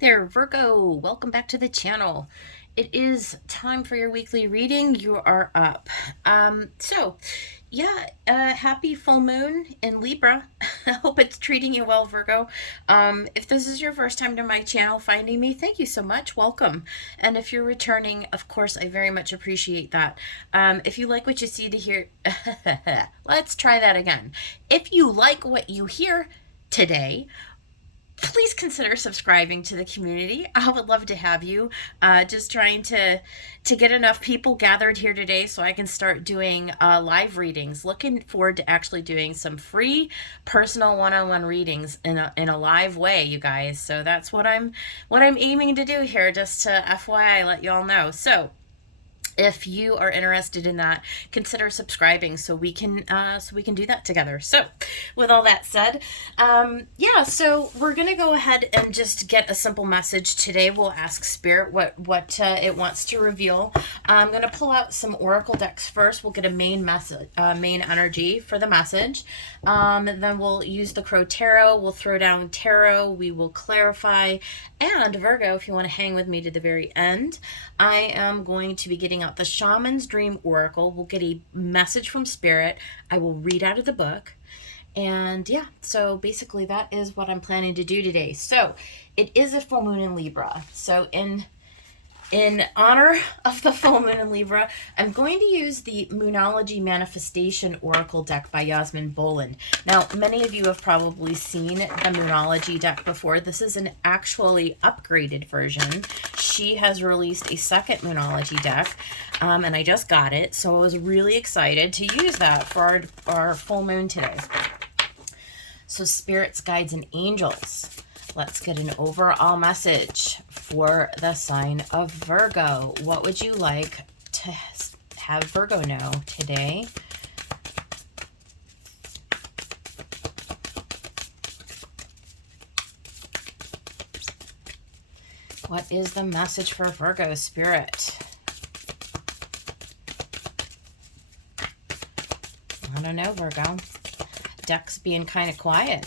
there, Virgo. Welcome back to the channel. It is time for your weekly reading. You are up. Happy full moon in Libra. I hope it's treating you well, Virgo. If this is your first time to my channel finding me, thank you so much. Welcome. And if you're returning, of course, I very much appreciate that. If you like what you see to hear, let's try that again. If you like what you hear today, please consider subscribing to the community. I would love to have you. Just trying to get enough people gathered here today so I can start doing live readings. Looking forward to actually doing some free personal one-on-one readings in a live way, you guys. So that's what I'm aiming to do here. Just to FYI, let you all know. So if you are interested in that, consider subscribing so we can do that together. So with all that said, so we're gonna go ahead and just get a simple message today. We'll ask Spirit what it wants to reveal. I'm gonna pull out some oracle decks first. We'll get a main message, main energy for the message. Then we'll use the Crow Tarot. We'll throw down tarot. We will clarify. And Virgo, if you want to hang with me to the very end, I am going to be getting out the Shaman's Dream Oracle. We'll get a message from Spirit. I will read out of the book. And yeah, so basically that is what I'm planning to do today. So it is a full moon in Libra. So in honor of the full moon in Libra, I'm going to use the Monology Manifestation Oracle deck by Yasmin Boland. Now, many of you have probably seen the Monology deck before. This is an actually upgraded version. She has released a second Monology deck, and I just got it, so I was really excited to use that for our full moon today. So spirits, guides, and angels. Let's get an overall message for the sign of Virgo. What would you like to have Virgo know today? What is the message for Virgo, Spirit? I don't know, Virgo. Deck's being kind of quiet.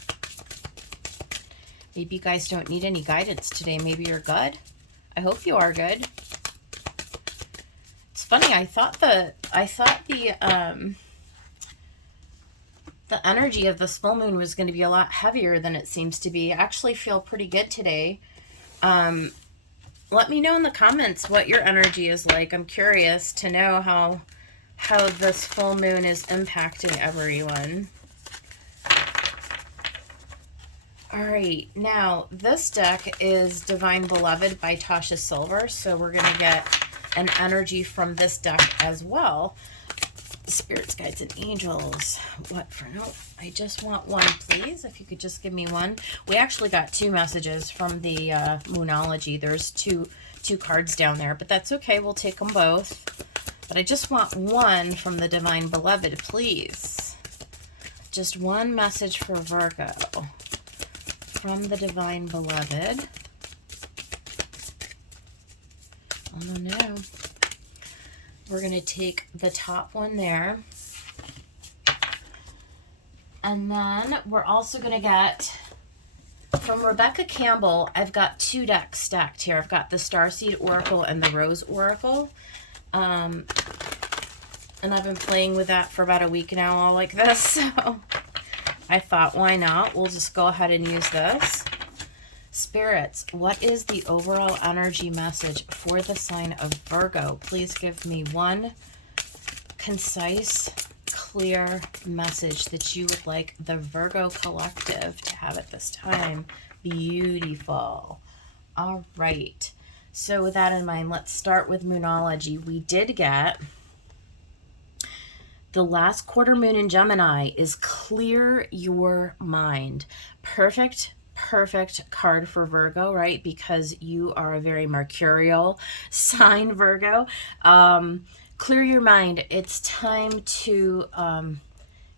Maybe you guys don't need any guidance today. Maybe you're good. I hope you are good. It's funny. I thought the energy of this full moon was going to be a lot heavier than it seems to be. I actually feel pretty good today. Let me know in the comments what your energy is like. I'm curious to know how this full moon is impacting everyone. All right, now this deck is Divine Beloved by Tasha Silver, so we're going to get an energy from this deck as well. Spirits, guides, and angels. What for? No, I just want one, please. If you could just give me one. We actually got two messages from the Moonology. There's two cards down there, but that's okay. We'll take them both. But I just want one from the Divine Beloved, please. Just one message for Virgo from the Divine Beloved. Oh no. We're going to take the top one there. And then we're also going to get, from Rebecca Campbell, I've got two decks stacked here. I've got the Starseed Oracle and the Rose Oracle. And I've been playing with that for about a week now, all like this. So I thought, why not? We'll just go ahead and use this. Spirits, what is the overall energy message for the sign of Virgo? Please give me one concise, clear message that you would like the Virgo collective to have at this time. Beautiful. All right. So with that in mind, let's start with Moonology. We did get the last quarter moon in Gemini is clear your mind. Perfect card for Virgo, right? Because you are a very mercurial sign, Virgo. Clear your mind. It's time to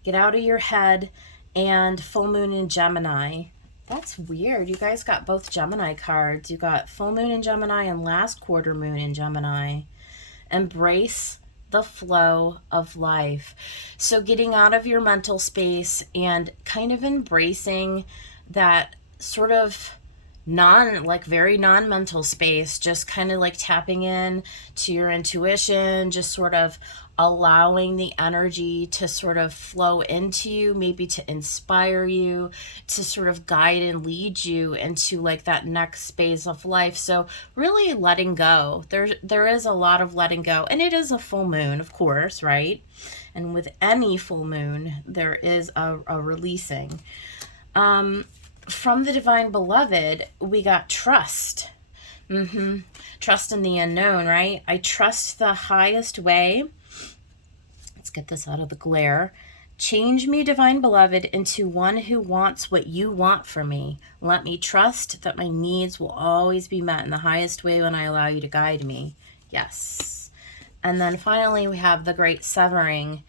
get out of your head. And full moon in Gemini. That's weird. You guys got both Gemini cards. You got full moon in Gemini and last quarter moon in Gemini. Embrace the flow of life. So getting out of your mental space and kind of embracing that sort of very non-mental space, just kind of like tapping in to your intuition, just sort of allowing the energy to sort of flow into you, maybe to inspire you, to sort of guide and lead you into like that next phase of life. So really letting go. There is a lot of letting go, and it is a full moon, of course, right? And with any full moon, there is a releasing. From the Divine Beloved, we got trust. Trust in the unknown, right? I trust the highest way. Let's get this out of the glare. Change me, Divine Beloved, into one who wants what you want for me. Let me trust that my needs will always be met in the highest way when I allow you to guide me. Yes. And then finally, we have the Great Severing.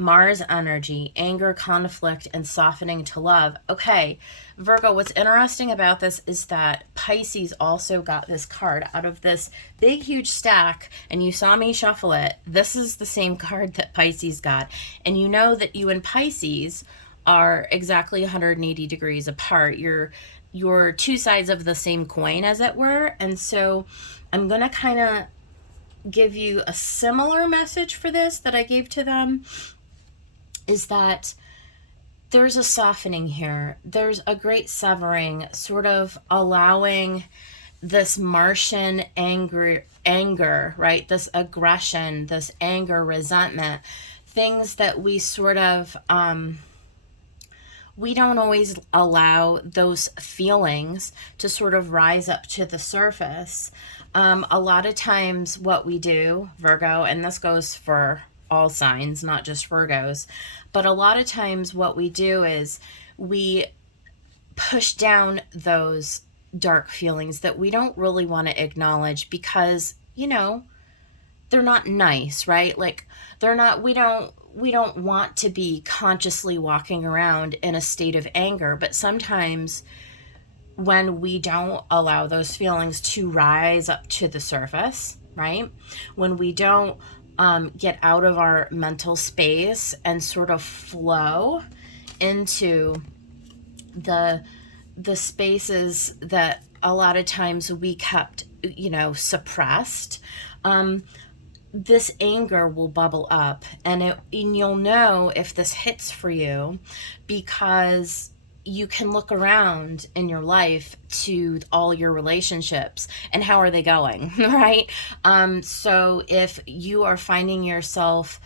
Mars energy, anger, conflict, and softening to love. Okay, Virgo, what's interesting about this is that Pisces also got this card out of this big, huge stack, and you saw me shuffle it. This is the same card that Pisces got. And you know that you and Pisces are exactly 180 degrees apart. You're two sides of the same coin, as it were. And so I'm going to kind of give you a similar message for this that I gave to them, is that there's a softening here. There's a great severing, sort of allowing this Martian anger, right? This aggression, this anger, resentment, things that we sort of, we don't always allow those feelings to sort of rise up to the surface. A lot of times what we do, Virgo, and this goes for all signs, not just Virgos, but a lot of times what we do is we push down those dark feelings that we don't really want to acknowledge because, they're not nice, right? Like we don't want to be consciously walking around in a state of anger, but sometimes when we don't allow those feelings to rise up to the surface, right? When we don't get out of our mental space and sort of flow into the spaces that a lot of times we kept, suppressed, this anger will bubble up, and you'll know if this hits for you because you can look around in your life to all your relationships and how are they going, right? So if you are finding yourself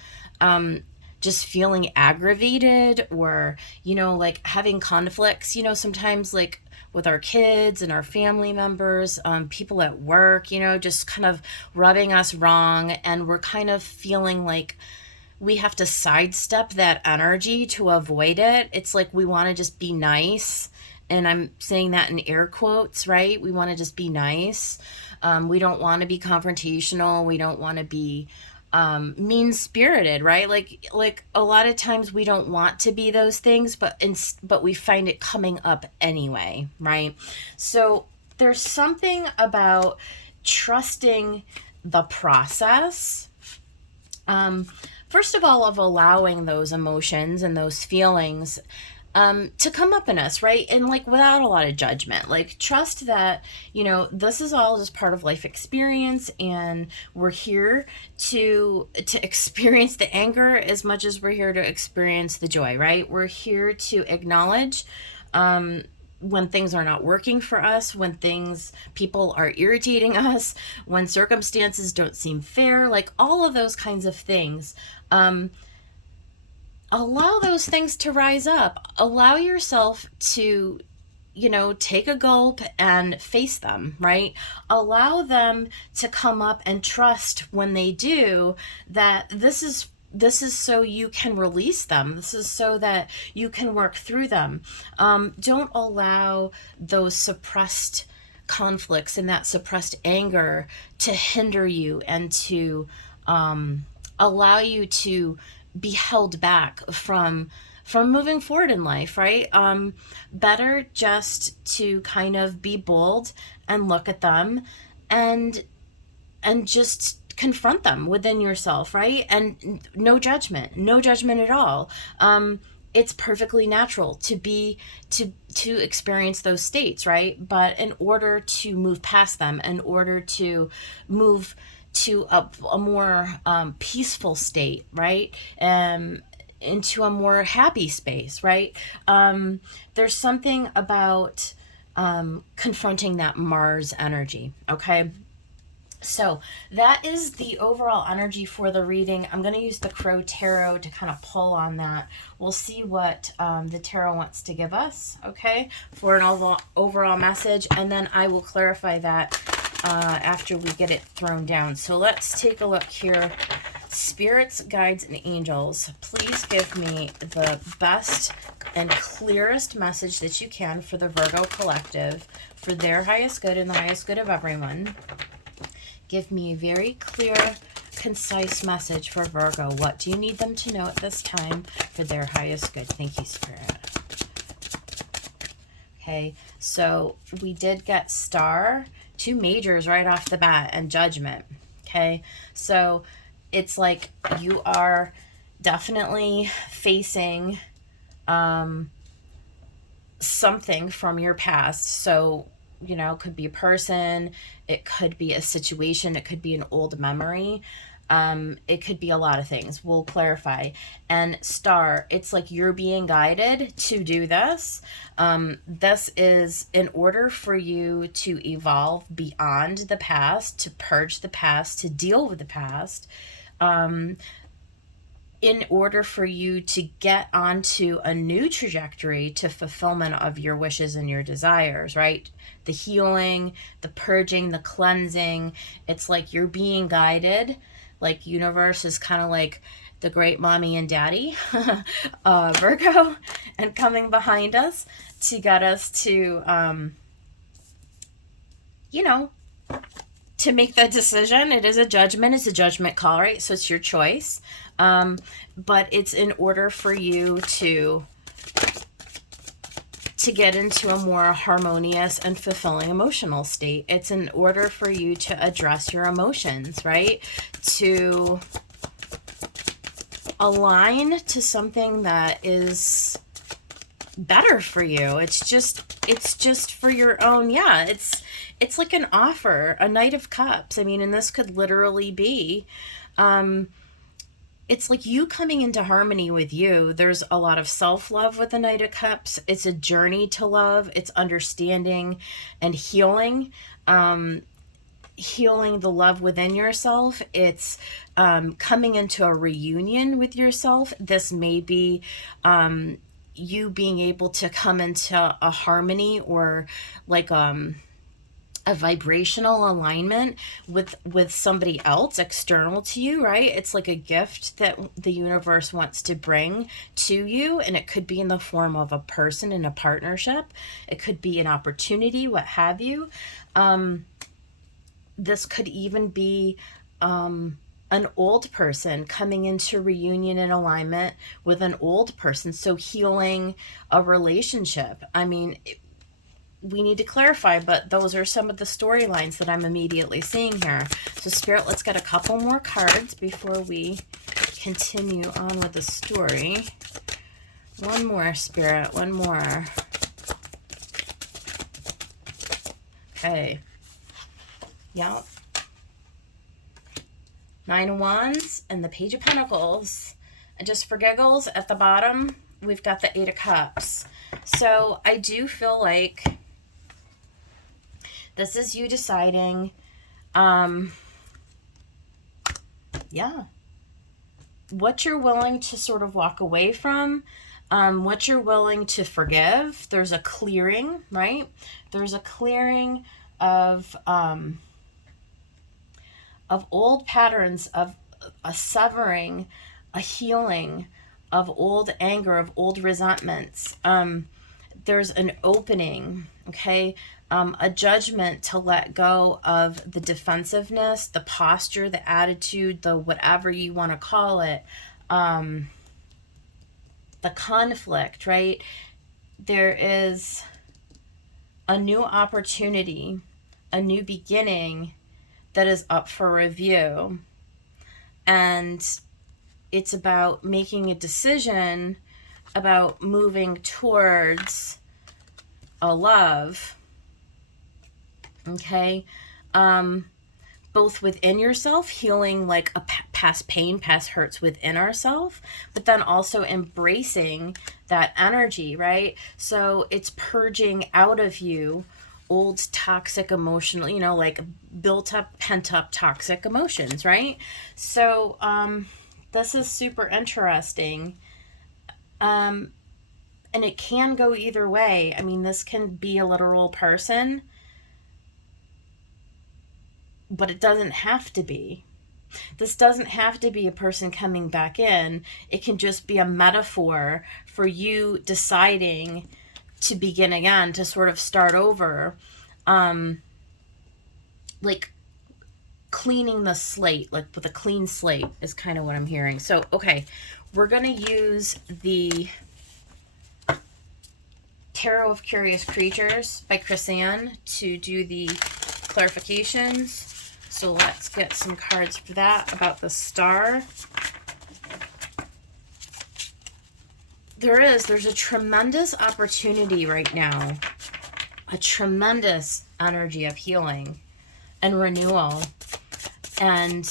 just feeling aggravated or, like having conflicts, sometimes like with our kids and our family members, people at work, just kind of rubbing us wrong, and we're kind of feeling like we have to sidestep that energy to avoid it. It's like we want to just be nice. And I'm saying that in air quotes, right? We want to just be nice. We don't want to be confrontational. We don't want to be mean-spirited, right? Like a lot of times we don't want to be those things, but we find it coming up anyway, right? So there's something about trusting the process. First of all, of allowing those emotions and those feelings to come up in us, right? And like without a lot of judgment, like trust that, this is all just part of life experience, and we're here to experience the anger as much as we're here to experience the joy, right? We're here to acknowledge when things are not working for us, when people are irritating us, when circumstances don't seem fair, like all of those kinds of things. Allow those things to rise up. Allow yourself to, take a gulp and face them, right? Allow them to come up, and trust when they do that this is so you can release them. This is so that you can work through them. Don't allow those suppressed conflicts and that suppressed anger to hinder you and to allow you to be held back from moving forward in life, right? Better just to kind of be bold and look at them and just confront them within yourself, right? And no judgment at all. it's perfectly natural to be to experience those states, right? But in order to move past them, in order to move to a more peaceful state, right? Into a more happy space, right? There's something about confronting that Mars energy, okay? So that is the overall energy for the reading. I'm going to use the Crow Tarot to kind of pull on that. We'll see what the tarot wants to give us, okay, for an overall message, and then I will clarify that after we get it thrown down. So let's take a look here. Spirits, guides, and angels, please give me the best and clearest message that you can for the Virgo collective, for their highest good and the highest good of everyone. Give me a very clear, concise message for Virgo. What do you need them to know at this time for their highest good? Thank you, Spirit. Okay, so we did get Star, 2 majors right off the bat, and Judgment. Okay, so it's like you are definitely facing something from your past. So, you know, it could be a person, it could be a situation, it could be an old memory. It could be a lot of things. We'll clarify. And Star, it's like you're being guided to do this. This is in order for you to evolve beyond the past, to purge the past, to deal with the past. In order for you to get onto a new trajectory to fulfillment of your wishes and your desires, right? The healing, the purging, the cleansing. It's like you're being guided. Like universe is kind of like the great mommy and daddy, Virgo, and coming behind us to get us to, you know, to make that decision. It is a judgment. It's a judgment call, right? So it's your choice. But it's in order for you to get into a more harmonious and fulfilling emotional state. It's in order for you to address your emotions, right? To align to something that is better for you. It's just for your own, yeah, it's like an offer, a Knight of Cups. I mean, and this could literally be it's like you coming into harmony with you. There's a lot of self-love with the Knight of Cups. It's a journey to love. It's understanding and healing. Healing the love within yourself. It's coming into a reunion with yourself. This may be you being able to come into a harmony or like a vibrational alignment with somebody else external to you, right? It's like a gift that the universe wants to bring to you, and it could be in the form of a person in a partnership. It could be an opportunity, what have you. This could even be an old person coming into reunion and alignment with an old person, so healing a relationship. I mean, we need to clarify, but those are some of the storylines that I'm immediately seeing here. So Spirit, let's get a couple more cards before we continue on with the story. One more, Spirit, one more. Okay. Yep. 9 of Wands and the Page of Pentacles. And just for giggles, at the bottom, we've got the 8 of Cups. So I do feel like this is you deciding, yeah, what you're willing to sort of walk away from, what you're willing to forgive. There's a clearing, right? There's a clearing of old patterns, of a severing, a healing of old anger, of old resentments. There's an opening, okay? A judgment to let go of the defensiveness, the posture, the attitude, the whatever you want to call it, the conflict, right? There is a new opportunity, a new beginning that is up for review. And it's about making a decision about moving towards a love, okay? Both within yourself, healing like a past pain, past hurts within ourselves, but then also embracing that energy, right? So it's purging out of you old toxic emotional, like built up, pent up toxic emotions, right? So this is super interesting. And it can go either way. I mean, this can be a literal person, but it doesn't have to be. This doesn't have to be a person coming back in. It can just be a metaphor for you deciding to begin again, to sort of start over. Like cleaning the slate, like with a clean slate is kind of what I'm hearing. So, okay, we're going to use the Tarot of Curious Creatures by Chris-Anne to do the clarifications. So let's get some cards for that about the star. There's a tremendous opportunity right now, a tremendous energy of healing and renewal. And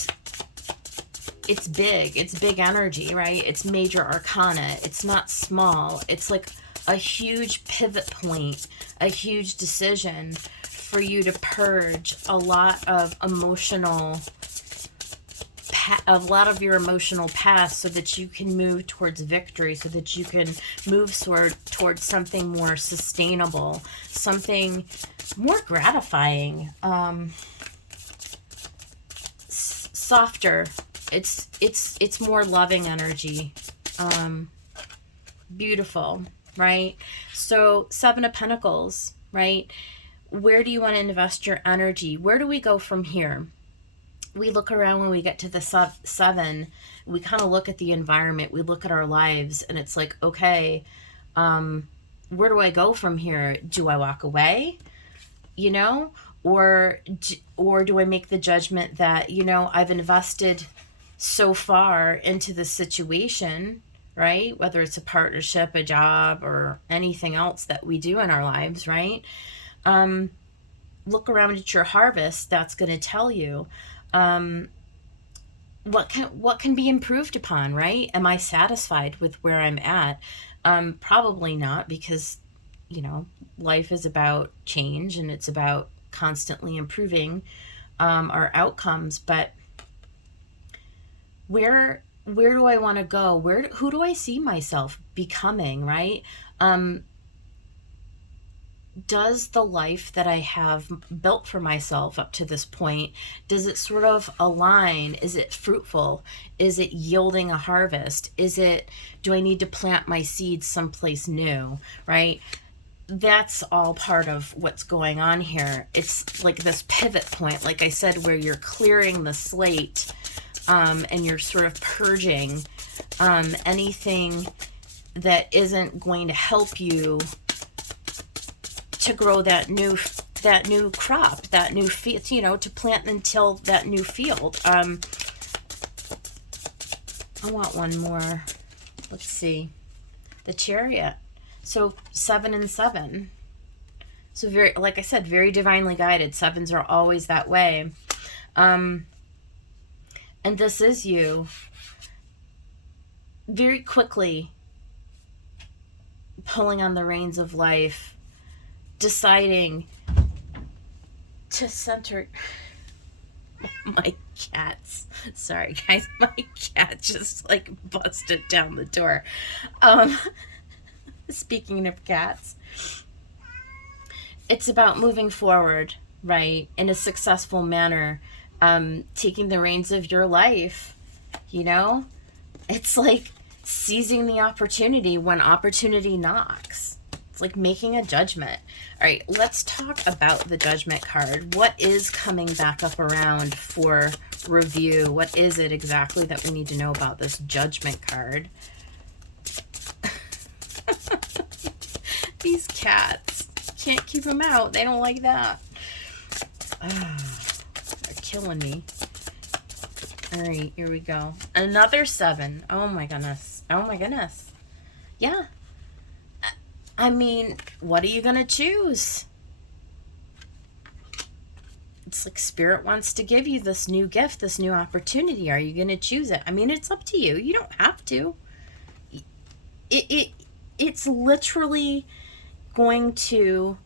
it's big energy, right? It's major arcana. It's not small. It's like a huge pivot point, a huge decision for you to purge a lot of your emotional past so that you can move towards victory, so that you can move towards something more sustainable, something more gratifying, softer. It's more loving energy, beautiful, right? So 7 of Pentacles, right? Where do you want to invest your energy? Where do we go from here? We look around when we get to the 7. We kind of look at the environment. We look at our lives, and it's like, okay, where do I go from here? Do I walk away? Or do I make the judgment that, I've invested so far into the situation, right? Whether it's a partnership, a job, or anything else that we do in our lives, right? Look around at your harvest. That's going to tell you what can be improved upon, right? Am I satisfied with where I'm at? Probably not, because life is about change, and it's about constantly improving our outcomes. But where do I want to go? Who do I see myself becoming, right? Does the life that I have built for myself up to this point, does it sort of align? Is it fruitful? Is it yielding a harvest? Do I need to plant my seeds someplace new, right? That's all part of what's going on here. It's like this pivot point, like I said, where you're clearing the slate, and you're sort of purging anything that isn't going to help you to grow that new crop, that new field, to plant until that new field. I want one more. Let's see. The Chariot. So 7 and 7. So very, like I said, very divinely guided. 7s are always that way. And this is you. Very quickly pulling on the reins of life, deciding to center. My cats. Sorry, guys. My cat just like busted down the door. Speaking of cats, it's about moving forward, right, in a successful manner, taking the reins of your life. It's like seizing the opportunity when opportunity knocks. It's like making a judgment. All right, let's talk about the Judgment card. What is coming back up around for review? What is it exactly that we need to know about this Judgment card? These cats, can't keep them out. They don't like that. They're killing me. All right, here we go. Another 7. Oh my goodness. Oh my goodness. Yeah, I mean, what are you going to choose? It's like Spirit wants to give you this new gift, this new opportunity. Are you going to choose it? I mean, it's up to you. You don't have to. It, it it's literally going to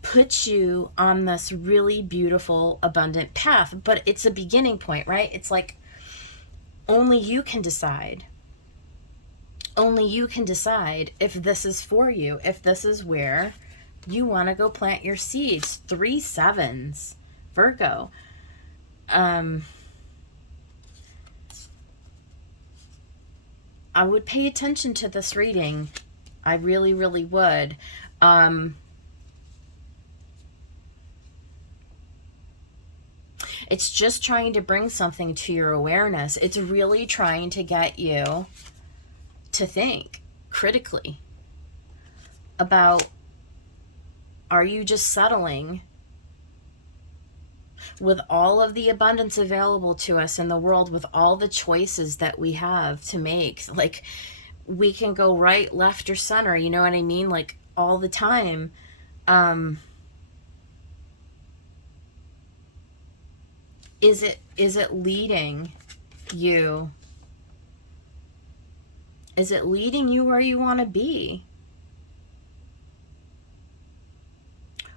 put you on this really beautiful, abundant path, but it's a beginning point, right? It's like only you can decide. Only you can decide if this is for you, if this is where you want to go plant your seeds. 3 sevens, Virgo. I would pay attention to this reading. I really, really would. It's just trying to bring something to your awareness. It's really trying to get you to think critically about, are you just settling with all of the abundance available to us in the world, with all the choices that we have to make? Like, we can go right, left, or center, you know what I mean? Like, all the time. Is it leading you? Is it leading you where you want to be?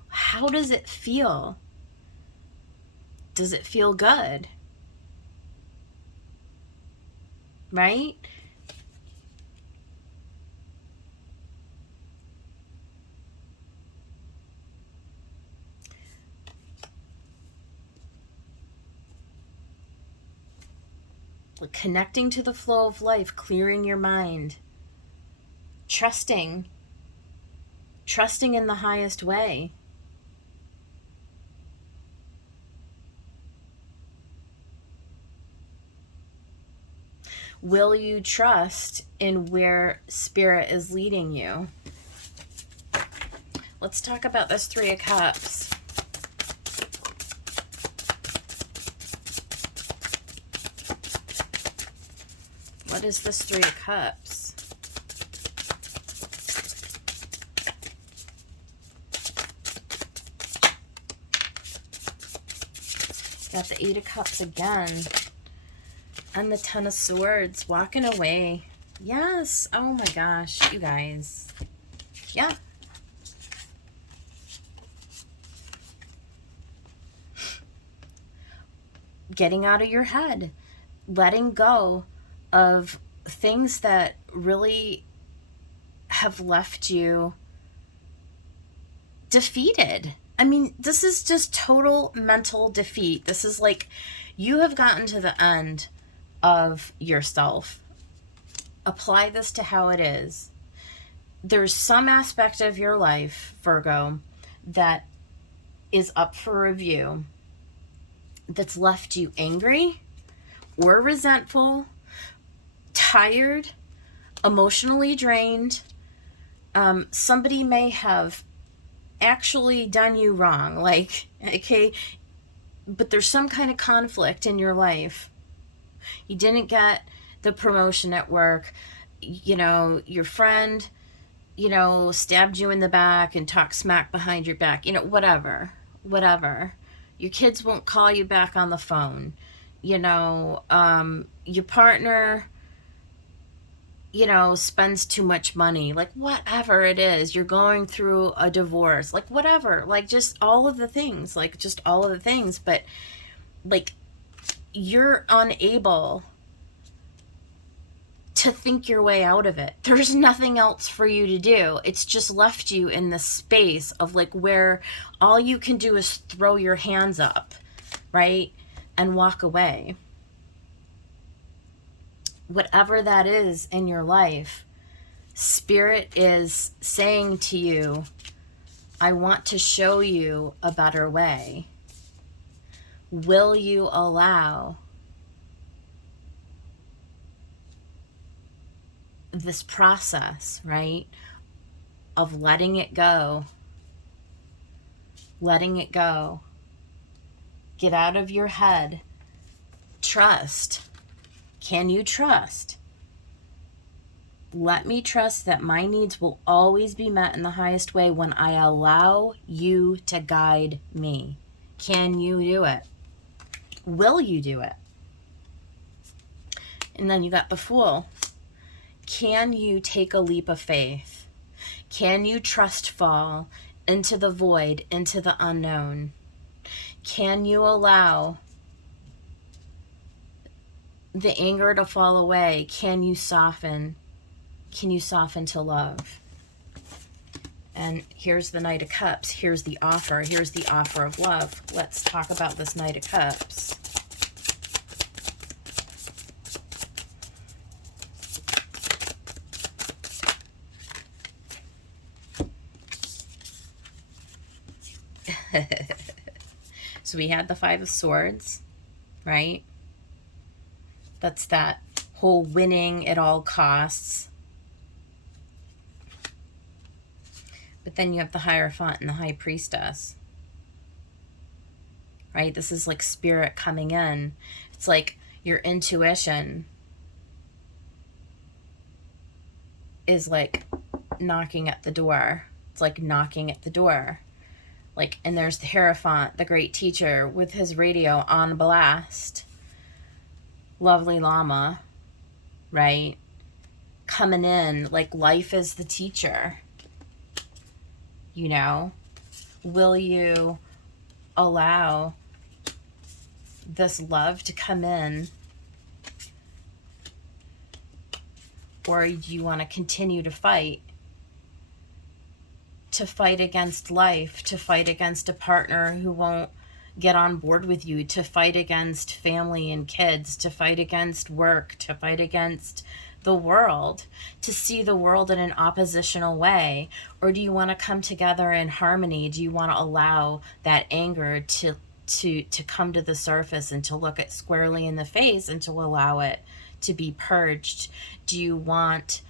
How does it feel? Does it feel good? Right? Connecting to the flow of life, clearing your mind, trusting in the highest way. Will you trust in where Spirit is leading you? Let's talk about this 3 of Cups. What is this 3 of Cups? Got the 8 of Cups again. And the 10 of Swords, walking away. Yes. Oh my gosh, you guys. Yeah. Getting out of your head. Letting go of things that really have left you defeated. I mean, this is just total mental defeat. This is like you have gotten to the end of yourself. Apply this to how it is. There's some aspect of your life, Virgo, that is up for review, that's left you angry or resentful, tired, emotionally drained. Somebody may have actually done you wrong, like, okay, but there's some kind of conflict in your life. You didn't get the promotion at work, you know, your friend, you know, stabbed you in the back and talked smack behind your back, you know, whatever. Your kids won't call you back on the phone, you know, your partner, you know, spends too much money, like whatever it is, you're going through a divorce, like whatever, like just all of the things, but like you're unable to think your way out of it. There's nothing else for you to do. It's just left you in this space of like where all you can do is throw your hands up, right? And walk away. Whatever that is in your life, Spirit is saying to you, I want to show you a better way. Will you allow this process, right, of letting it go, get out of your head, trust? Can you trust? Let me trust that my needs will always be met in the highest way when I allow you to guide me. Can you do it? Will you do it? And then you got the Fool. Can you take a leap of faith? Can you trust fall into the void, into the unknown? Can you allow the anger to fall away? Can you soften? Can you soften to love? And here's the Knight of Cups. Here's the offer. Here's the offer of love. Let's talk about this Knight of Cups. So we had the Five of Swords, right? That's that whole winning at all costs. But then you have the Hierophant and the High Priestess, right? This is like spirit coming in. It's like your intuition is like knocking at the door. It's like knocking at the door. Like, and there's the Hierophant, the great teacher, with his radio on blast. Lovely Llama, right? Coming in like life is the teacher. You know, will you allow this love to come in? Or do you want to continue to fight? To fight against life, to fight against a partner who won't get on board with you, to fight against family and kids, to fight against work, to fight against the world, to see the world in an oppositional way? Or do you want to come together in harmony? Do you want to allow that anger to come to the surface and to look it squarely in the face and to allow it to be purged? Do you want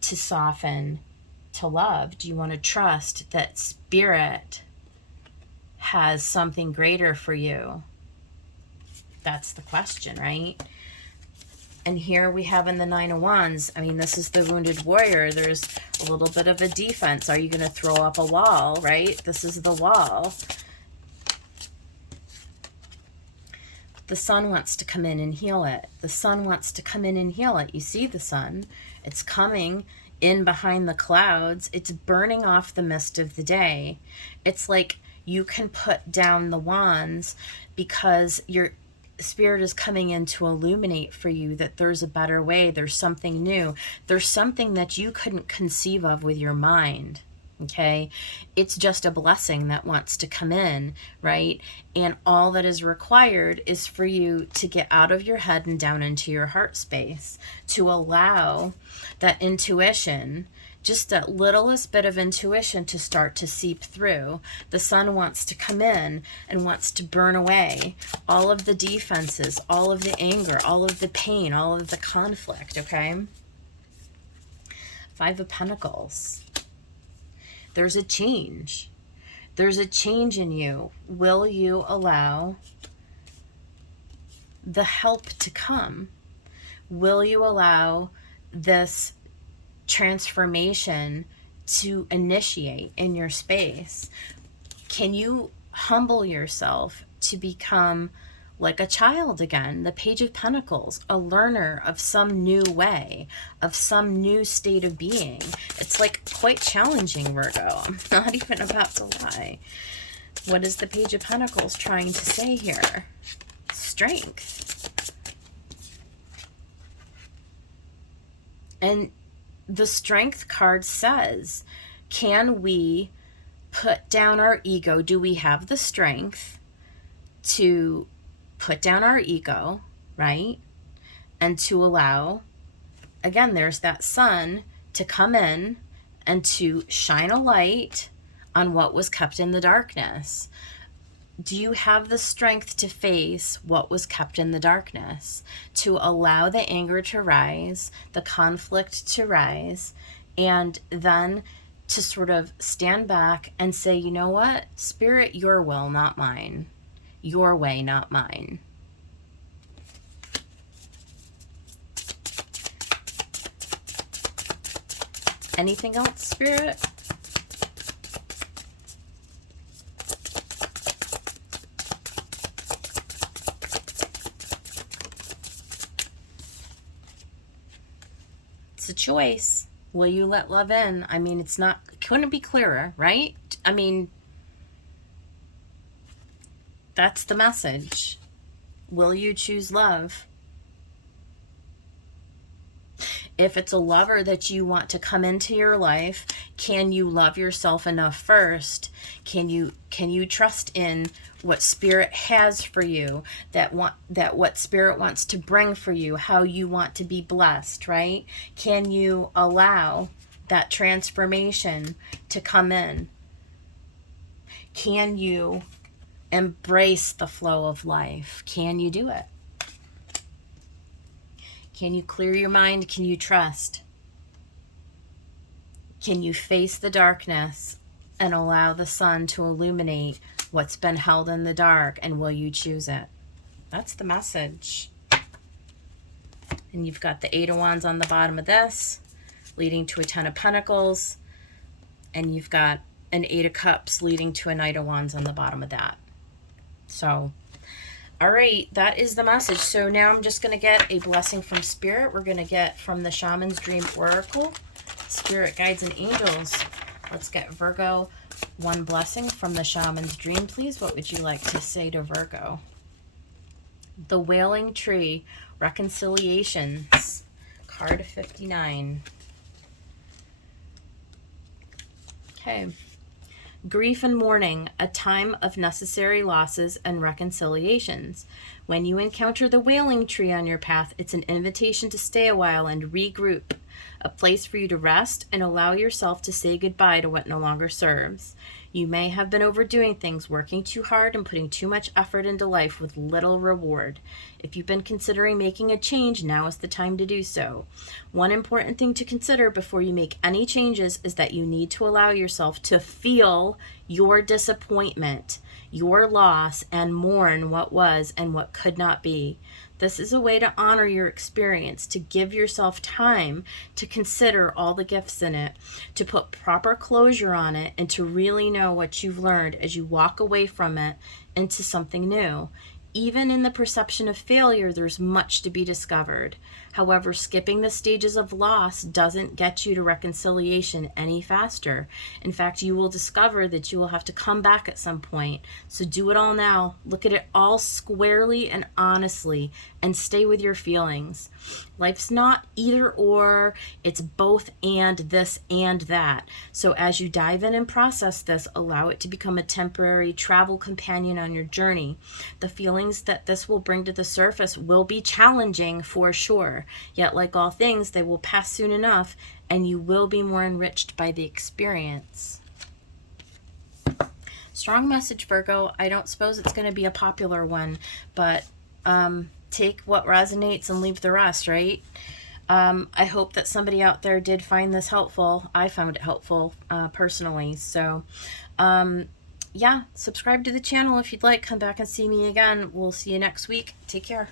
to soften to love? Do you want to trust that spirit has something greater for you? That's the question, right? And here we have in the Nine of Wands, I mean, this is the wounded warrior. There's a little bit of a defense. Are you going to throw up a wall, right? This is the wall. The sun wants to come in and heal it. The sun wants to come in and heal it. You see the sun. It's coming in behind the clouds. It's burning off the mist of the day. It's like you can put down the wands because your spirit is coming in to illuminate for you that there's a better way. There's something new. There's something that you couldn't conceive of with your mind. Okay, it's just a blessing that wants to come in, right? And all that is required is for you to get out of your head and down into your heart space, to allow that intuition, just that littlest bit of intuition, to start to seep through. The sun wants to come in and wants to burn away all of the defenses, all of the anger, all of the pain, all of the conflict, okay? Five of Pentacles. There's a change. There's a change in you. Will you allow the help to come? Will you allow this transformation to initiate in your space? Can you humble yourself to become like a child again? The Page of Pentacles, a learner of some new way, of some new state of being. It's like quite challenging, Virgo. I'm not even about to lie. What is the Page of Pentacles trying to say here? Strength. And the Strength card says, can we put down our ego? Do we have the strength to put down our ego, right? And to allow, again, there's that sun to come in and to shine a light on what was kept in the darkness. Do you have the strength to face what was kept in the darkness? To allow the anger to rise, the conflict to rise, and then to sort of stand back and say, you know what? Spirit, your will, not mine. Your way, not mine. Anything else, Spirit? It's a choice. Will you let love in? I mean, it's not, couldn't be clearer, right? I mean, that's the message. Will you choose love? If it's a lover that you want to come into your life, can you love yourself enough first? Can you trust in what Spirit has for you, that what Spirit wants to bring for you, how you want to be blessed, right? Can you allow that transformation to come in? Can you embrace the flow of life? Can you do it? Can you clear your mind? Can you trust? Can you face the darkness and allow the sun to illuminate what's been held in the dark? And will you choose it? That's the message. And you've got the Eight of Wands on the bottom of this, leading to a Ten of Pentacles. And you've got an Eight of Cups leading to a Knight of Wands on the bottom of that. So, all right, that is the message. So now I'm just going to get a blessing from Spirit. We're going to get from the Shaman's Dream Oracle, Spirit Guides and Angels. Let's get Virgo one blessing from the Shaman's Dream, please. What would you like to say to Virgo? The Wailing Tree, Reconciliations, card 59. Okay. Grief and mourning, a time of necessary losses and reconciliations. When you encounter the Wailing Tree on your path, it's an invitation to stay a while and regroup, a place for you to rest and allow yourself to say goodbye to what no longer serves. You may have been overdoing things, working too hard and putting too much effort into life with little reward. If you've been considering making a change, now is the time to do so. One important thing to consider before you make any changes is that you need to allow yourself to feel your disappointment, your loss, and mourn what was and what could not be. This is a way to honor your experience, to give yourself time to consider all the gifts in it, to put proper closure on it, and to really know what you've learned as you walk away from it into something new. Even in the perception of failure, there's much to be discovered. However, skipping the stages of loss doesn't get you to reconciliation any faster. In fact, you will discover that you will have to come back at some point. So do it all now. Look at it all squarely and honestly, and stay with your feelings. Life's not either or, it's both and this and that. So as you dive in and process this, allow it to become a temporary travel companion on your journey. The feelings that this will bring to the surface will be challenging for sure. Yet like all things, they will pass soon enough, and you will be more enriched by the experience. Strong message, Virgo. I don't suppose it's going to be a popular one, but take what resonates and leave the rest, right? I hope that somebody out there did find this helpful. I found it helpful personally. So, yeah, subscribe to the channel if you'd like. Come back and see me again. We'll see you next week. Take care.